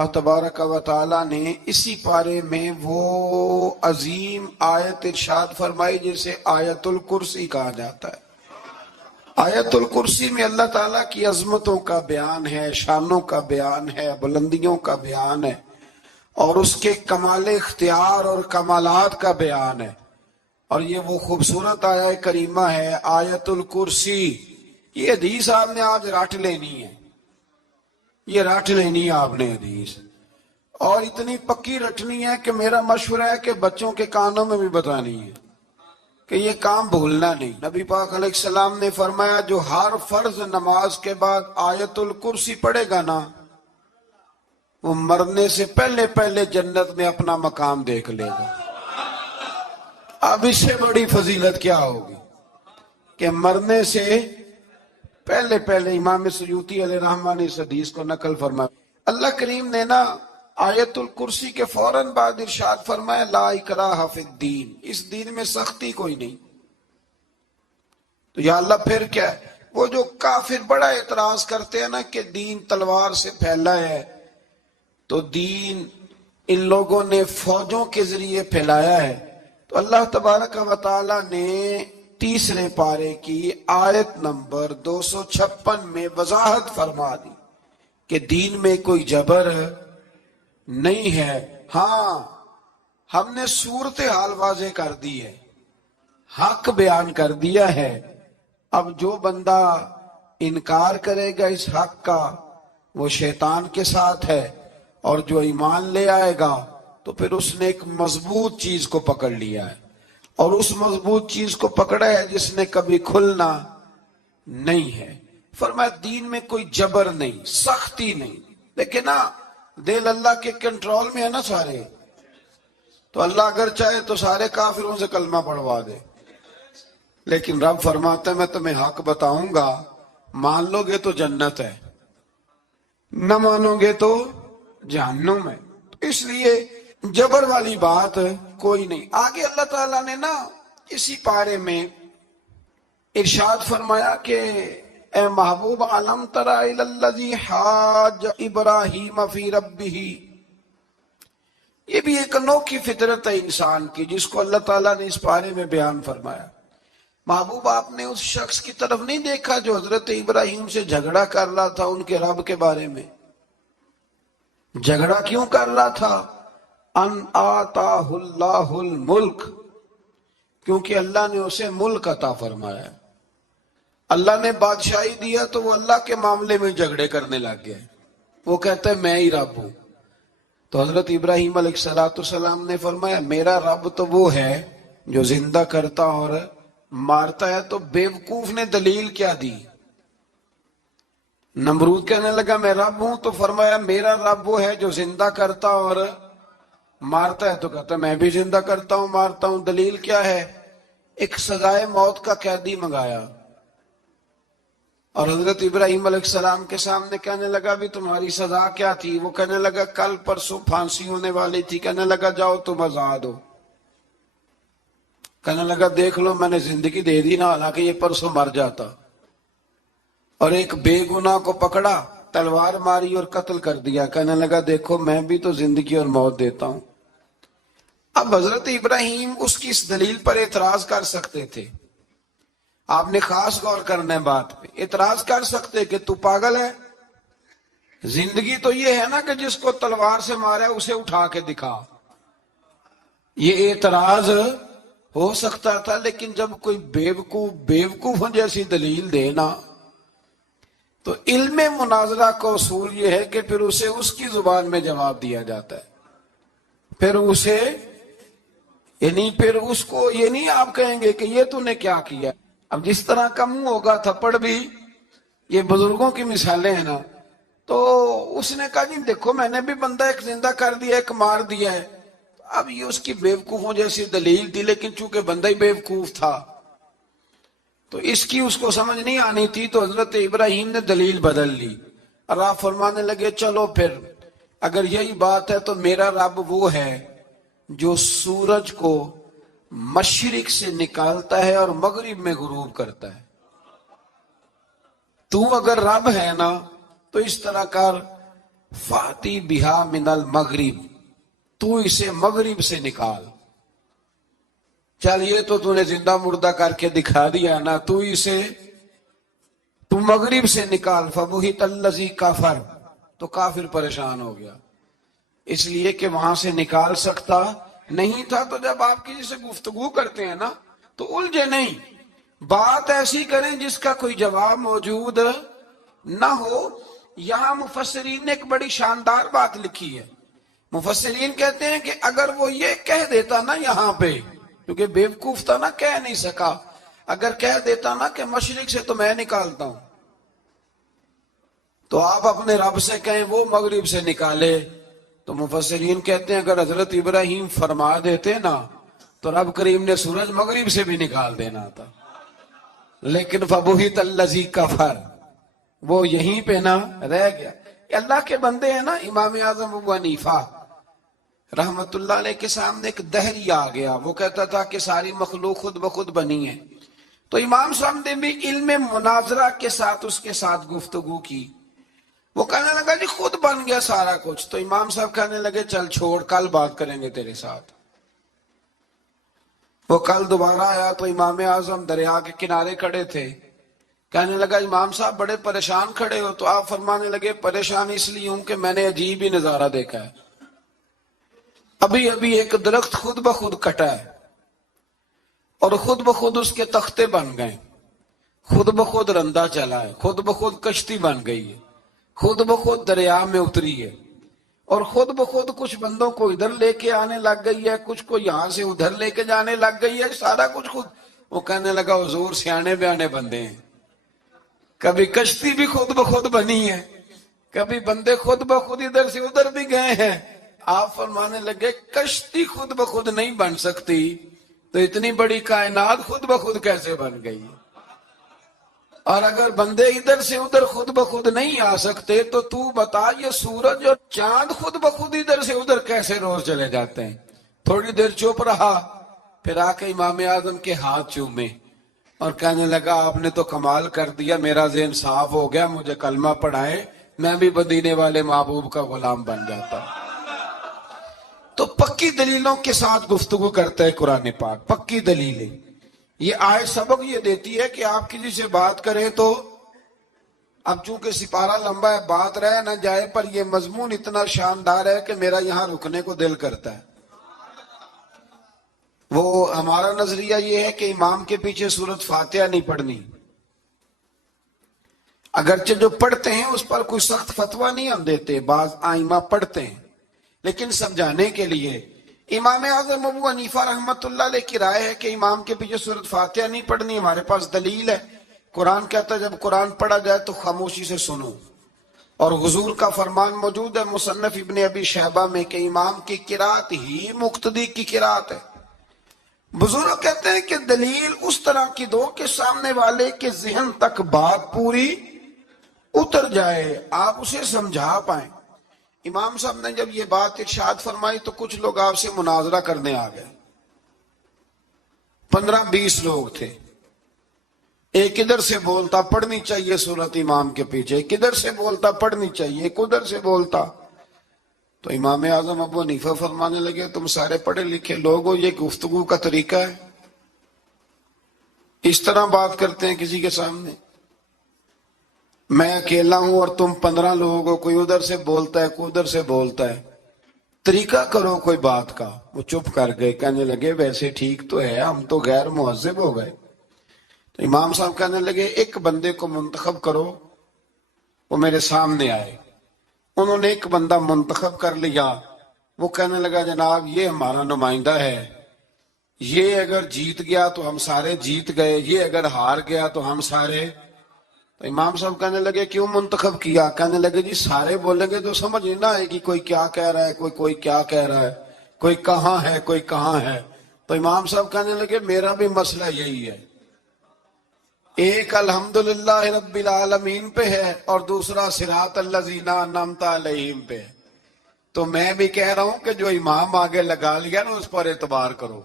اللہ تبارک و تعالیٰ نے اسی پارے میں وہ عظیم آیت ارشاد فرمائی جسے آیت الکرسی کہا جاتا ہے۔ آیت الکرسی میں اللہ تعالیٰ کی عظمتوں کا بیان ہے، شانوں کا بیان ہے، بلندیوں کا بیان ہے، اور اس کے کمال اختیار اور کمالات کا بیان ہے۔ اور یہ وہ خوبصورت آیت کریمہ ہے آیت الکرسی۔ یہ حدیث آپ نے آج رٹ لینی ہے، یہ رٹ لینی ہے آپ نے حدیث، اور اتنی پکی رٹنی ہے کہ میرا مشورہ ہے کہ بچوں کے کانوں میں بھی بتانی ہے کہ یہ کام بھولنا نہیں۔ نبی پاک علیہ السلام نے فرمایا جو ہر فرض نماز کے بعد آیت الکرسی پڑھے گا نا، وہ مرنے سے پہلے پہلے جنت میں اپنا مقام دیکھ لے گا۔ اب اس سے بڑی فضیلت کیا ہوگی کہ مرنے سے پہلے پہلے امام سیوطی علیہ رحمہ نے اس حدیث کو نقل فرمایا۔ اللہ کریم نے نا آیت الکرسی کے فوراً بعد ارشاد فرمایا لا اکراہ فی الدین، اس دین میں سختی کوئی نہیں۔ تو یا اللہ پھر کیا ہے؟ وہ جو کافر بڑا اعتراض کرتے ہیں نا کہ دین تلوار سے پھیلا ہے، تو دین ان لوگوں نے فوجوں کے ذریعے پھیلایا ہے، تو اللہ تبارک و تعالی نے تیسرے پارے کی آیت نمبر 256 میں وضاحت فرما دی کہ دین میں کوئی جبر نہیں ہے۔ ہاں ہم نے صورتحال واضح کر دی ہے، حق بیان کر دیا ہے۔ اب جو بندہ انکار کرے گا اس حق کا وہ شیطان کے ساتھ ہے، اور جو ایمان لے آئے گا تو پھر اس نے ایک مضبوط چیز کو پکڑ لیا ہے، اور اس مضبوط چیز کو پکڑا ہے جس نے کبھی کھلنا نہیں ہے۔ فرمایا دین میں کوئی جبر نہیں، سختی نہیں، لیکن نا دل اللہ کے کنٹرول میں ہے نا سارے، تو اللہ اگر چاہے تو سارے کافروں سے کلمہ پڑھوا دے، لیکن رب فرماتا ہے میں تمہیں حق بتاؤں گا، مان لو گے تو جنت ہے، نہ مانو گے تو جہنم ہے۔ اس لیے جبر والی بات کوئی نہیں۔ آگے اللہ تعالیٰ نے نا اسی پارے میں ارشاد فرمایا کہ اے محبوب علم تر الی الذی حاج ابراہیم فی ربہ، یہ بھی ایک انوکھی فطرت ہے انسان کی جس کو اللہ تعالیٰ نے اس پارے میں بیان فرمایا۔ محبوب آپ نے اس شخص کی طرف نہیں دیکھا جو حضرت ابراہیم سے جھگڑا کر رہا تھا ان کے رب کے بارے میں؟ جھگڑا کیوں کر رہا تھا؟ ان آتاہ اللہ الملک، کیونکہ اللہ نے اسے ملک عطا فرمایا۔ اللہ نے بادشاہی دیا تو وہ اللہ کے معاملے میں جھگڑے کرنے لگ گئے، وہ کہتا ہے میں ہی رب ہوں۔ تو حضرت ابراہیم علیہ السلام نے فرمایا میرا رب تو وہ ہے جو زندہ کرتا اور مارتا ہے۔ تو بیوقوف نے دلیل کیا دی؟ نمرود کہنے لگا میں رب ہوں، تو فرمایا میرا رب وہ ہے جو زندہ کرتا اور مارتا ہے، تو کہتا ہے میں بھی زندہ کرتا ہوں مارتا ہوں۔ دلیل کیا ہے؟ ایک سزائے موت کا قیدی منگایا، اور حضرت ابراہیم علیہ السلام کے سامنے کہنے لگا بھی تمہاری سزا کیا تھی؟ وہ کہنے لگا کل پرسوں پھانسی ہونے والی تھی۔ کہنے لگا جاؤ تم آزاد ہو۔ کہنے لگا دیکھ لو میں نے زندگی دے دی نا، حالانکہ یہ پرسوں مر جاتا۔ اور ایک بے گناہ کو پکڑا، تلوار ماری اور قتل کر دیا۔ کہنے لگا دیکھو میں بھی تو زندگی اور موت دیتا ہوں۔ اب حضرت ابراہیم اس کی اس دلیل پر اعتراض کر سکتے تھے، آپ نے خاص غور کرنا ہے بات پہ۔ اعتراض کر سکتے کہ تو پاگل ہے، زندگی تو یہ ہے نا کہ جس کو تلوار سے مارا ہے اسے اٹھا کے دکھا، یہ اعتراض ہو سکتا تھا۔ لیکن جب کوئی بیوقوف جیسی دلیل دینا، تو علم مناظرہ کا اصول یہ ہے کہ پھر اسے اس کی زبان میں جواب دیا جاتا ہے، پھر اسے پھر اس کو یہ نہیں آپ کہیں گے کہ یہ تو نے کیا کیا۔ اب جس طرح کا منہ ہوگا تھپڑ بھی، یہ بزرگوں کی مثالیں ہیں نا، تو اس نے کہا جی دیکھو میں نے بھی بندہ ایک زندہ کر دیا ایک مار دیا ہے۔ اب یہ اس کی بیوقوفوں جیسی دلیل تھی، لیکن چونکہ بندہ ہی بیوقوف تھا تو اس کی اس کو سمجھ نہیں آنی تھی، تو حضرت ابراہیم نے دلیل بدل لی اور آپ فرمانے لگے چلو پھر اگر یہی بات ہے تو میرا رب وہ ہے جو سورج کو مشرق سے نکالتا ہے اور مغرب میں غروب کرتا ہے۔ تو اگر رب ہے نا تو اس طرح کر فاتی بہا من المغرب، تو اسے مغرب سے نکال. چل یہ تو نے زندہ مردہ کر کے دکھا دیا نا، تو مغرب سے نکال. فبہت الذی کفر، تو کافر پریشان ہو گیا، اس لیے کہ وہاں سے نکال سکتا نہیں تھا. تو جب آپ کسی سے گفتگو کرتے ہیں نا تو الجھے نہیں، بات ایسی کریں جس کا کوئی جواب موجود نہ ہو. یہاں مفسرین نے ایک بڑی شاندار بات لکھی ہے. مفسرین کہتے ہیں کہ اگر وہ یہ کہہ دیتا نا یہاں پہ، کیونکہ بیوقوف تھا نا، کہہ نہیں سکا، اگر کہہ دیتا نا کہ مشرق سے تو میں نکالتا ہوں، تو آپ اپنے رب سے کہیں وہ مغرب سے نکالے. تو مفسرین کہتے ہیں اگر حضرت ابراہیم فرما دیتے نا تو رب کریم نے سورج مغرب سے بھی نکال دینا تھا. لیکن فبہت الذی کفر، وہ یہیں پہ نہ رہ گیا. اللہ کے بندے ہیں نا. امام اعظم ابو حنیفہ رحمت اللہ علیہ کے سامنے ایک دہری آ گیا، وہ کہتا تھا کہ ساری مخلوق خود بخود بنی ہے. تو امام صاحب نے بھی علم مناظرہ کے ساتھ اس کے ساتھ گفتگو کی. وہ کہنے لگا جی خود بن گیا سارا کچھ. تو امام صاحب کہنے لگے چل چھوڑ، کل بات کریں گے تیرے ساتھ. وہ کل دوبارہ آیا تو امام اعظم دریا کے کنارے کھڑے تھے. کہنے لگا امام صاحب بڑے پریشان کھڑے ہو. تو آپ فرمانے لگے پریشان اس لیے ہوں کہ میں نے عجیب ہی نظارہ دیکھا ہے. ابھی ابھی ایک درخت خود بخود کٹا ہے اور خود بخود اس کے تختے بن گئے، خود بخود رندا چلا ہے، خود بخود کشتی بن گئی ہے، خود بخود دریا میں اتری ہے، اور خود بخود کچھ بندوں کو ادھر لے کے آنے لگ گئی ہے، کچھ کو یہاں سے ادھر لے کے جانے لگ گئی ہے، سارا کچھ خود. وہ کہنے لگا حضور سیانے بیانے بندے ہیں، کبھی کشتی بھی خود بخود بنی ہے، کبھی بندے خود بخود ادھر سے ادھر بھی گئے ہیں. آپ فرمانے لگے کشتی خود بخود نہیں بن سکتی تو اتنی بڑی کائنات خود بخود کیسے بن گئی؟ اور اگر بندے ادھر سے ادھر خود بخود نہیں آ سکتے تو بتا یہ سورج اور چاند خود بخود ادھر سے ادھر کیسے روز چلے جاتے ہیں؟ تھوڑی دیر چپ رہا، پھر آ کے امام اعظم کے ہاتھ چومے اور کہنے لگا آپ نے تو کمال کر دیا، میرا ذہن صاف ہو گیا، مجھے کلمہ پڑھائے، میں بھی مدینے والے محبوب کا غلام بن جاتا. تو پکی دلیلوں کے ساتھ گفتگو کرتا ہے قرآن پاک، پکی دلیلیں. یہ آیت سبق یہ دیتی ہے کہ آپ کسی سے بات کریں تو اب چونکہ سپارہ لمبا ہے بات رہ نہ جائے، پر یہ مضمون اتنا شاندار ہے کہ میرا یہاں رکنے کو دل کرتا ہے. وہ ہمارا نظریہ یہ ہے کہ امام کے پیچھے سورۃ فاتحہ نہیں پڑھنی، اگرچہ جو پڑھتے ہیں اس پر کوئی سخت فتویٰ نہیں ہم دیتے، بعض آئمہ پڑھتے ہیں، لیکن سمجھانے کے لیے. امام اعظم ابو حنیفہ رحمت اللہ علیہ کی رائے ہے کہ امام کے پیچھے سورۃ فاتحہ نہیں پڑھنی. ہمارے پاس دلیل ہے، قرآن کہتا ہے جب قرآن پڑھا جائے تو خاموشی سے سنو، اور حضور کا فرمان موجود ہے مصنف ابن ابی شیبہ میں کہ امام کی قرات ہی مقتدی کی قرات ہے. بزرگ کہتے ہیں کہ دلیل اس طرح کی دو کہ سامنے والے کے ذہن تک بات پوری اتر جائے، آپ اسے سمجھا پائیں. امام صاحب نے جب یہ بات ارشاد فرمائی تو کچھ لوگ آپ سے مناظرہ کرنے آ گئے. 15-20 لوگ تھے. ایک ادھر سے بولتا پڑھنی چاہیے سورت امام کے پیچھے، ایک ادھر سے بولتا پڑھنی چاہیے، ایک ادھر سے بولتا. تو امام اعظم ابو حنیفہ فرمانے لگے تم سارے پڑھے لکھے لوگ ہو، یہ گفتگو کا طریقہ ہے؟ اس طرح بات کرتے ہیں کسی کے سامنے؟ میں اکیلا ہوں اور تم 15 لوگ ہو، کوئی ادھر سے بولتا ہے کوئی ادھر سے بولتا ہے، طریقہ کرو کوئی بات کا. وہ چپ کر گئے، کہنے لگے ویسے ٹھیک تو ہے، ہم تو غیر مہذب ہو گئے. تو امام صاحب کہنے لگے ایک بندے کو منتخب کرو وہ میرے سامنے آئے. انہوں نے ایک بندہ منتخب کر لیا. وہ کہنے لگا جناب یہ ہمارا نمائندہ ہے، یہ اگر جیت گیا تو ہم سارے جیت گئے، یہ اگر ہار گیا تو ہم سارے. تو امام صاحب کہنے لگے کیوں منتخب کیا؟ کہنے لگے جی سارے بولیں گے تو سمجھ نہیں نہ آئے کہ کوئی کیا کہہ رہا ہے، کوئی کیا کہہ رہا ہے، کوئی کہاں ہے کوئی کہاں ہے. تو امام صاحب کہنے لگے میرا بھی مسئلہ یہی ہے، ایک الحمدللہ رب العالمین پہ ہے اور دوسرا صراط الذین انعمت علیہم پہ ہے. تو میں بھی کہہ رہا ہوں کہ جو امام آگے لگا لیا نا اس پر اعتبار کرو،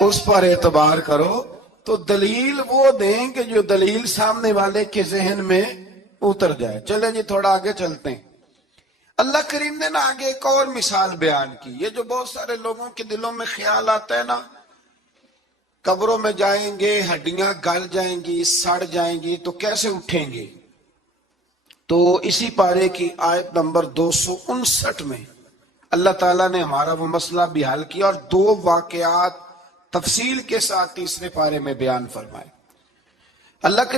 اس پر اعتبار کرو. تو دلیل وہ دیں کہ جو دلیل سامنے والے کے ذہن میں اتر جائے. چلیں جی تھوڑا آگے چلتے ہیں. اللہ کریم نے نا آگے ایک اور مثال بیان کی. یہ جو بہت سارے لوگوں کے دلوں میں خیال آتا ہے نا، قبروں میں جائیں گے، ہڈیاں گل جائیں گی، سڑ جائیں گی تو کیسے اٹھیں گے؟ تو اسی پارے کی آیت نمبر 259 میں اللہ تعالیٰ نے ہمارا وہ مسئلہ بھی حل کیا اور 2 واقعات تفصیل کے ساتھ تیسرے پارے میں بیان فرمائے. اللہ